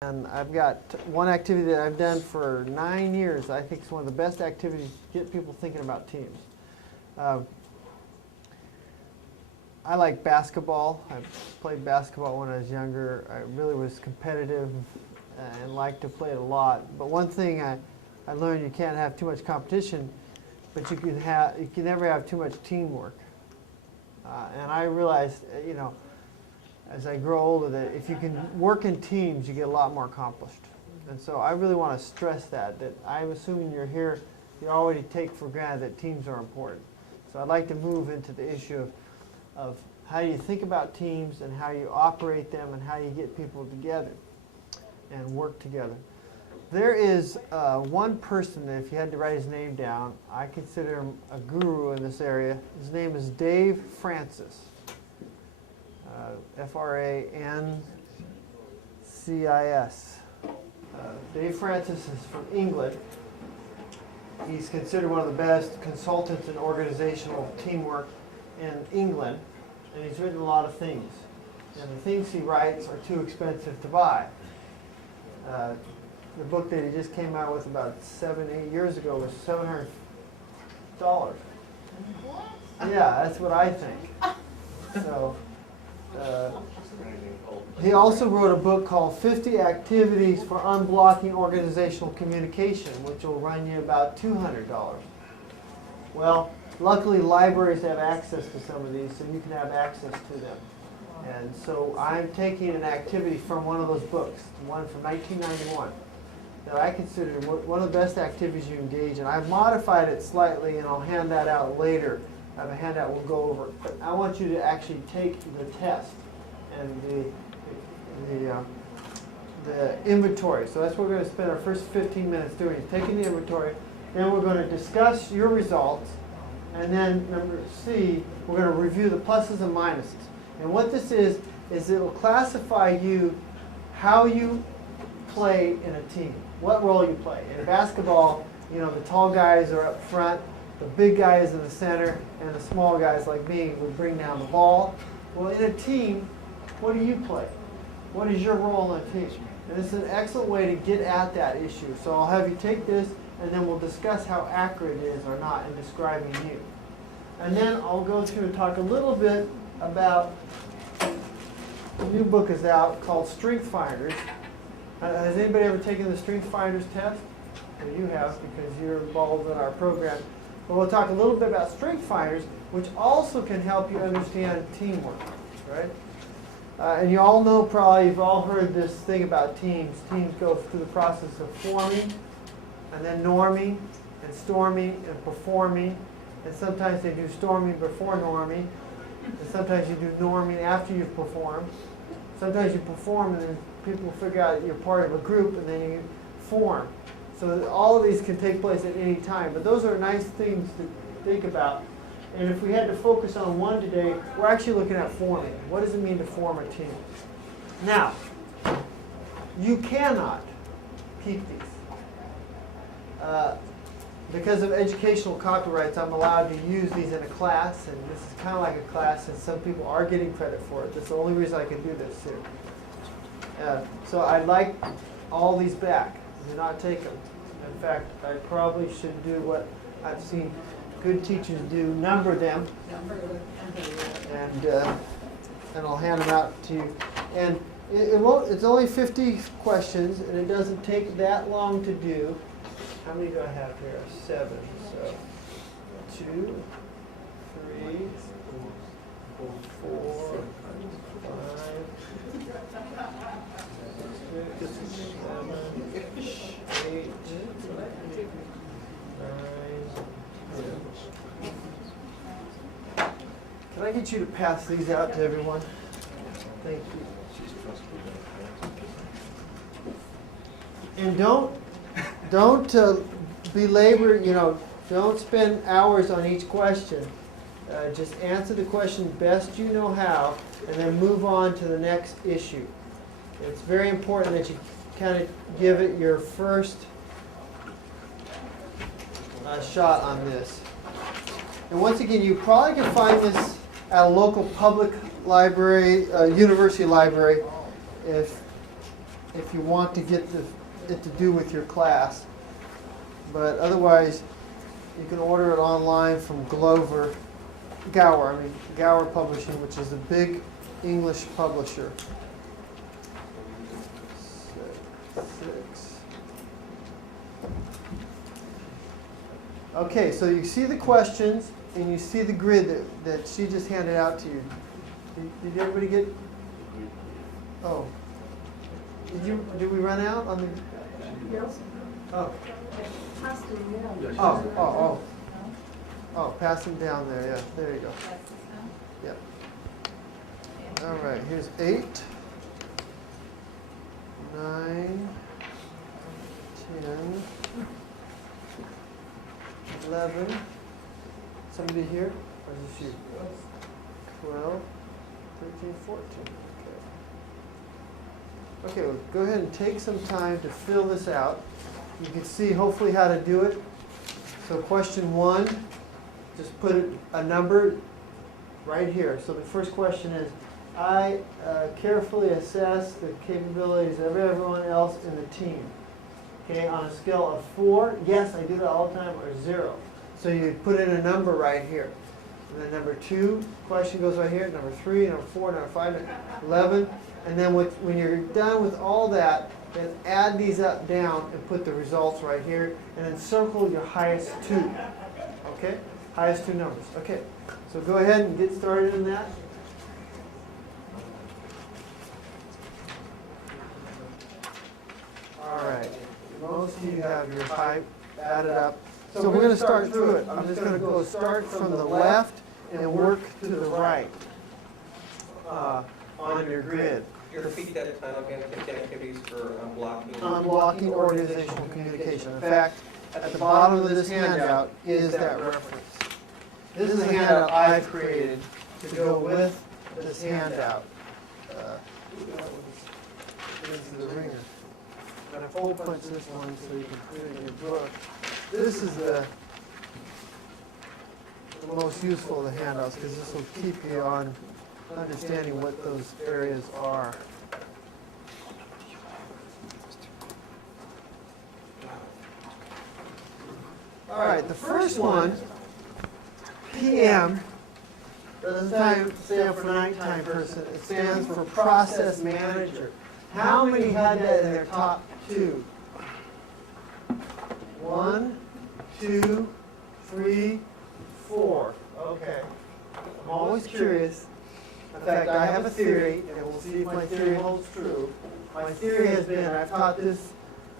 And I've got one activity that I've done for 9 years. I think it's one of the best activities to get people thinking about teams. I like basketball. I played basketball when I was younger. I really was competitive and liked to play it a lot. But one thing I learned, you can't have too much competition, but you can never have too much teamwork. And I realized, as I grow older, that if you can work in teams, you get a lot more accomplished. And so I really want to stress that I'm assuming you're here, you already take for granted that teams are important. So I'd like to move into the issue of how you think about teams and how you operate them and how you get people together and work together. There is one person that if you had to write his name down, I consider him a guru in this area. His name is Dave Francis. F-R-A-N-C-I-S. Dave Francis is from England. He's considered one of the best consultants in organizational teamwork in England, and he's written a lot of things. And the things he writes are too expensive to buy. The book that he just came out with about 7-8 years ago was $700. Yeah, that's what I think. So. He also wrote a book called 50 Activities for Unblocking Organizational Communication, which will run you about $200. Well, luckily libraries have access to some of these, so you can have access to them. And so I'm taking an activity from one of those books, one from 1991, that I consider one of the best activities you engage in. I've modified it slightly, and I'll hand that out later. I have a handout we'll go over. But I want you to actually take the test and the inventory. So that's what we're going to spend our first 15 minutes doing, is taking the inventory. Then we're going to discuss your results. And then number C, we're going to review the pluses and minuses. And what this is it will classify you how you play in a team, what role you play. In basketball, the tall guys are up front, the big guys in the center, and the small guys like me would bring down the ball. Well, in a team, what do you play? What is your role in a team? And it's an excellent way to get at that issue. So I'll have you take this, and then we'll discuss how accurate it is or not in describing you. And then I'll go through and talk a little bit about a new book is out called Strength Finders. Has anybody ever taken the Strength Finders test? Well, you have, because you're involved in our program. But we'll talk a little bit about Strength Finders, which also can help you understand teamwork, right? And you all know, probably, you've all heard this thing about teams. Teams go through the process of forming, and then norming, and storming, and performing. And sometimes they do storming before norming. And sometimes you do norming after you've performed. Sometimes you perform, and then people figure out you're part of a group, and then you form. So all of these can take place at any time. But those are nice things to think about. And if we had to focus on one today, we're actually looking at forming. What does it mean to form a team? Now, you cannot keep these. Because of educational copyrights, I'm allowed to use these in a class, and this is kind of like a class, and some people are getting credit for it. That's the only reason I can do this here. So I'd like all these back. Do not take them. In fact, I probably should do what I've seen good teachers do, number them, and I'll hand them out to you. And it's only 50 questions, and it doesn't take that long to do. How many do I have here? 7. So 2, 3, 4, 5, 6, 7, 8, 9, 10. Can I get you to pass these out to everyone? Thank you. And don't belabor, don't spend hours on each question. Just answer the question best you know how, and then move on to the next issue. It's very important that you kind of give it your first shot on this. And once again, you probably can find this at a local public library, university library. if you want to get it to do with your class. But otherwise, you can order it online from Gower Publishing, which is a big English publisher. 6. Okay, so you see the questions and you see the grid that she just handed out to you. Did everybody get? Oh, did we run out on the? Yes. Oh. Oh, pass them down there. Yeah, there you go. Yeah. All right, here's 8, 9, 10, 11. Somebody here? Or is it you? 12, 13, 14. Okay, well, go ahead and take some time to fill this out. You can see hopefully how to do it. So question 1, just put a number right here. So the first question is, I carefully assess the capabilities of everyone else in the team. Okay, on a scale of 4, yes, I do that all the time, or 0. So you put in a number right here. And then number 2, question goes right here. Number 3, number 4, number 5, number 11. And then when you're done with all that, then add these up, down, and put the results right here. And then circle your highest 2. Okay? Highest 2 numbers. Okay. So go ahead and get started in that. All right. Most of you have your type added up. So we're going to start through it. I'm just going to go start from the left and work to the right on your grid. You repeat that time again, 15 activities for blocking. Unblocking organizational communication. In fact, at the bottom of this handout is that reference. This is a handout I've created to go with this handout. This is the ringer. I'm going to hole punch this one so you can put it in your book. This is the most useful of the handouts because this will keep you on understanding what those areas are. All right, the first one, PM, doesn't stand for nighttime person. It stands for process manager. How many had that in their top 2? 1, 2, 3, 4. Okay. I'm always curious. In fact, I have a theory, and we'll see if my theory holds true. My theory has been, I've taught this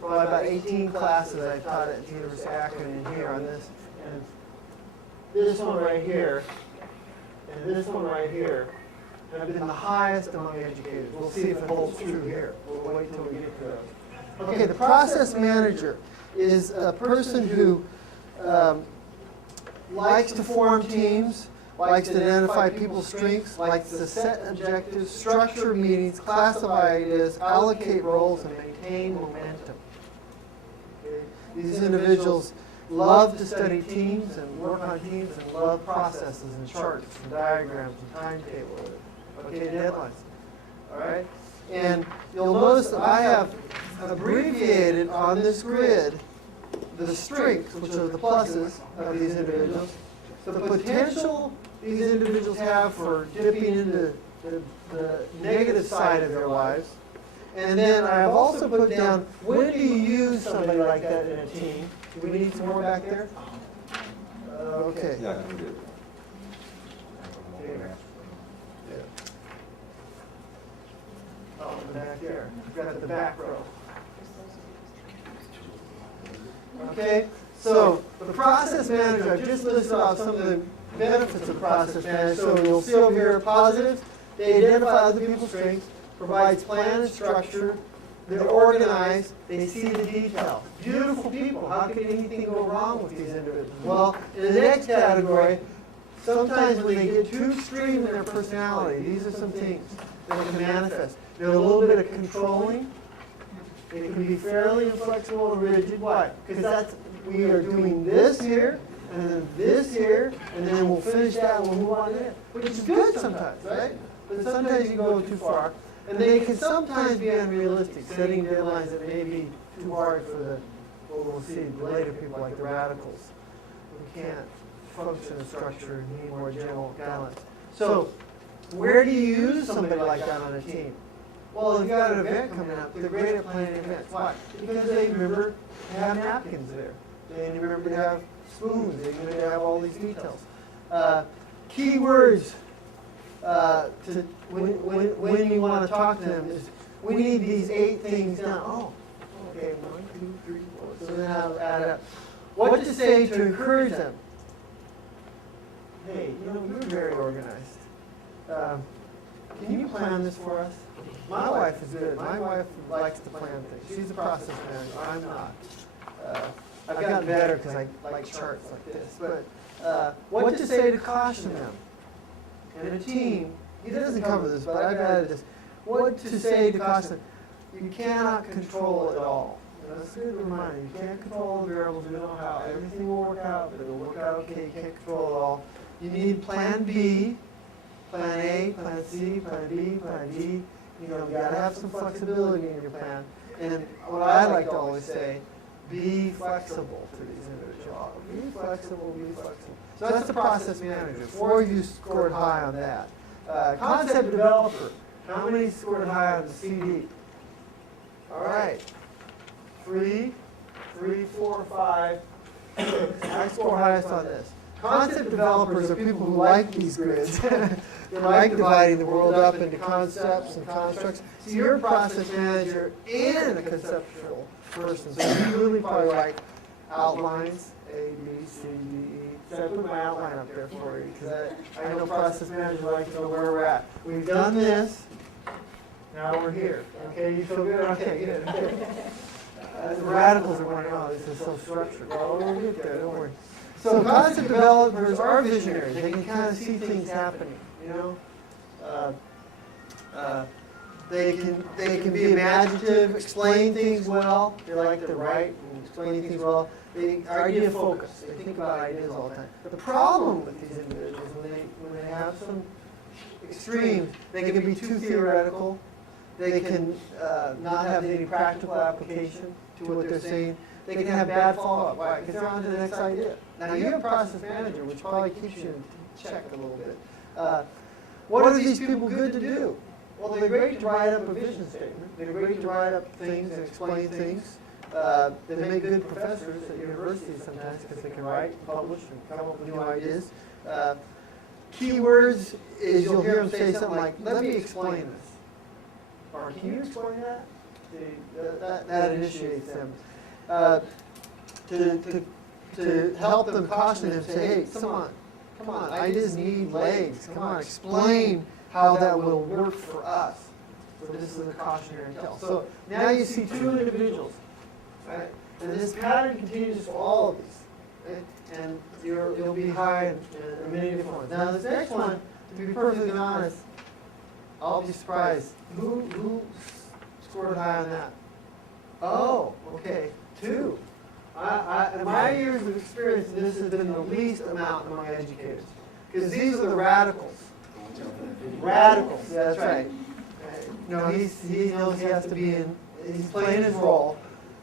for about 18 classes. I've taught it at the University of Akron and here on this. And this one right here, and this one right here, have been the highest among educators. We'll see if it holds true here. We'll wait until we get to those. Okay, the process manager is a person who likes to form teams, likes to identify people's strengths, likes to set objectives, structure meetings, classify ideas, allocate roles, and maintain momentum. Okay. These individuals love to study teams and work on teams and love processes and charts and diagrams and timetables. Okay, deadlines. All right? And you'll notice that I have abbreviated on this grid the strengths, which are the pluses of these individuals, the potential these individuals have for dipping into the negative side of their lives. And then I have also put down, when do you use somebody like that in a team? Do we need some more back there? Okay. Yeah, I can do it. Oh, back there. We've got the back row. Okay, so the process manager, I've just listed off some of the benefits of the process manager. So you'll see over here positives. They identify other people's strengths, provides plan and structure. They're organized. They see the detail. Beautiful people. How could anything go wrong with these individuals? Well, in the next category, sometimes when they get too extreme in their personality, these are some things that can manifest. There's a little bit of controlling. It can be fairly inflexible and rigid. Why? Because we are doing this here, and then this here, and then we'll finish that and we'll move on to it. Which is good sometimes, right? But sometimes you go too far. And they can sometimes be unrealistic, setting deadlines that may be too hard for the, what we'll see, the later people like the radicals. We can't function in structure, need more general balance. So, where do you use somebody like that on a team? Well, if you've got an event coming up, they're great at planning events. Why? Because they remember to have napkins there. They remember to have spoons. They remember to have all these details. Key words when you want to talk to them is, we need these 8 things done. Oh, okay, 1, 2, 3, 4. So then I'll add up. What to say to encourage them? Hey, you know, you're very organized. Can you plan this for us? My wife is good. My wife likes to plan things. She's a process manager. I'm not. I've gotten better because I like charts like this. But what to say to caution them? In a team, he doesn't cover this, but I've added this. What to say to caution them? You cannot control it all. That's a good reminder. You can't control all the variables. You know how everything will work out, but it'll work out okay. You can't control it all. You need plan B, plan A, plan C, plan B, plan D. You know, you got to have some flexibility in your plan. And what I like to always say, be flexible to these individuals. Be flexible, be flexible. So that's the process manager. 4 of you scored high on that. Concept developer. How many scored high on the CD? All right. 3, 4, 5, 6. I score highest on this. Concept developers are people who like these grids. They like dividing the world up into concepts and constructs. So you're a process manager and a conceptual person. So you really probably like outlines, A, B, C, D, E. So I put my outline up there for you because I know process managers like to know where we're at. We've done this. Now we're here. Okay, you feel good? Okay, good. The radicals are wondering, oh, this is so structured. Well, we'll get there, don't worry. So concept developers are visionaries. They can kind of see things happening, you know. They can be imaginative, explain things well. They like to write and explain things well. They are idea focused. They think about ideas all the time. The problem with these individuals, when they have some extremes, they can be too theoretical. They can not have any practical application to what they're saying. They can have bad follow-up. Why? Because they're on to the next idea. Now, you're a process manager, which probably keeps you in check a little bit. What are these people good to do? Well, they're great to write up a vision statement. They're great to write up things and explain things. They make good professors at universities sometimes because they can write, publish, and come up with new ideas. Keywords is you'll hear them say something like, let me explain this. Or can you explain that? That initiates them. To help them caution them, say, hey, come on, ideas need legs. Come on, explain how that will work for us. So this is a cautionary tale. So now you see 2 individuals, right? And this pattern continues for all of these. Right? And you'll be high in many different ones. Now this next one, to be perfectly honest, I'll be surprised. Who scored high on that? Oh, okay, 2. In my years of experience, this has been the least amount among educators. Because these are the radicals. Radicals, yeah, that's right. No, he knows he has to be in, he's playing his role.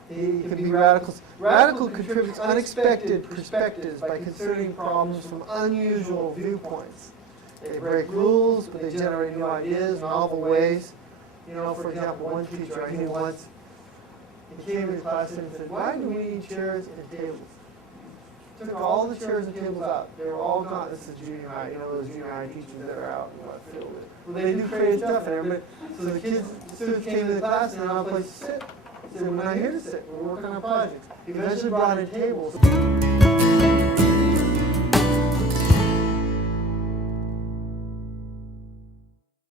He can be radicals. Radical contributes unexpected perspectives by considering problems from unusual viewpoints. They break rules, but they generate new ideas, novel ways. You know, for example, one teacher I knew once, he came to class and said, why do we need chairs and tables? Took all the chairs and tables out. They were all gone. This is junior high. You know those junior high teachers that are out in left field. Well, they do creative stuff and everybody. So the students came to the class and had a place to sit. He said, we're not here to sit. We're working on projects. He eventually brought in tables.